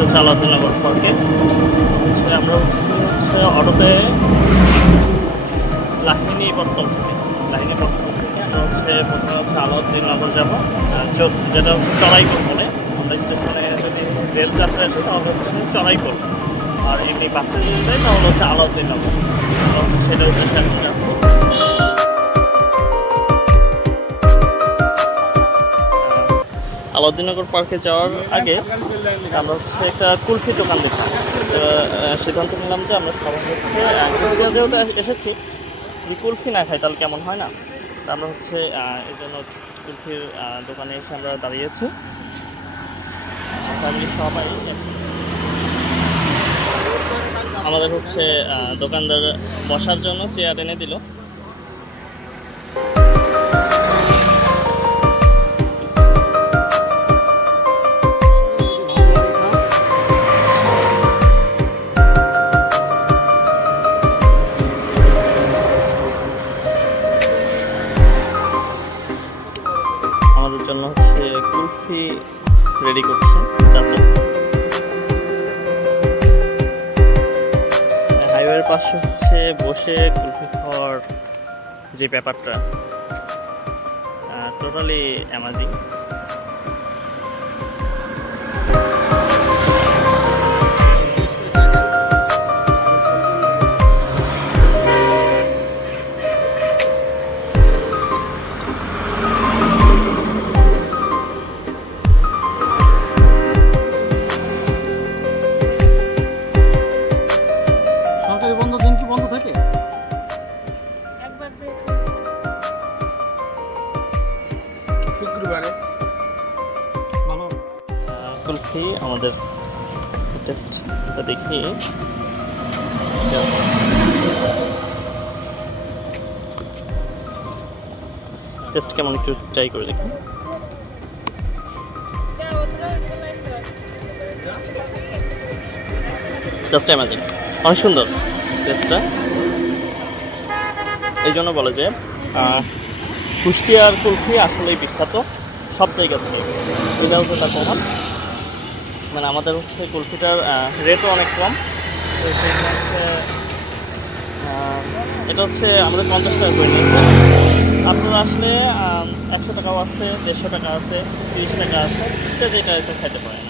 হচ্ছে আলাউদ্দিননগর পার্কে। আমরা হচ্ছে অটোতে লাহিনীপত্তন থেকে আমরা হচ্ছে প্রথমে হচ্ছে আলাউদ্দিননগর যাবো, যেটা হচ্ছে চড়াইকোল বলে। আমরা স্টেশনে যদি রেল যাত্রা আসে তাহলে হচ্ছে চড়াইকোল, আর এমনি বাসে যদি যাই তাহলে হচ্ছে আলাউদ্দিননগর। সেটা উদ্দেশ্যে আমি যাচ্ছি। আলাউদ্দিননগর পার্কে যাওয়ার আগে আমরা হচ্ছে একটা কুলফি দোকান দেখলাম। সিদ্ধান্ত নিলাম যে আমরা সবাই হচ্ছে যেহেতু এসেছি, যদি কুলফি না খাই তাহলে কেমন হয় না। তা আমরা হচ্ছে এই জন্য কুলফির দোকানে এসে আমরা দাঁড়িয়েছি, ফ্যামিলি সবাই। আমাদের হচ্ছে দোকানদার বসার জন্য চেয়ার এনে দিল। আমাদের জন্য হচ্ছে কুলফি রেডি করছে চাচা। হাইওয়ের পাশে হচ্ছে বসে কুলফি খাওয়ার যে ব্যাপারটা টোটালি অ্যামাজিং। শুক্রবারে ভালো কুলফি আমাদের টেস্টটা দেখি। টেস্ট কেমন একটু ট্রাই করে দেখি। জাস্ট অ্যামেজিং, অনেক সুন্দর টেস্টটা। এই জন্য বলে যে কুষ্টিয়ার কুলফি আসলেই বিখ্যাত সব জায়গা থেকে। এটা হচ্ছে তার প্রমাণ। মানে আমাদের হচ্ছে কুলফিটার রেটও অনেক কম। এটা হচ্ছে আমাদের 50 টাকা করে নিয়েছে। আপনারা আসলে 100 টাকাও আছে, 150 টাকা আছে, 30 টাকা আছে, যেটা যেটা খাইতে পারেন।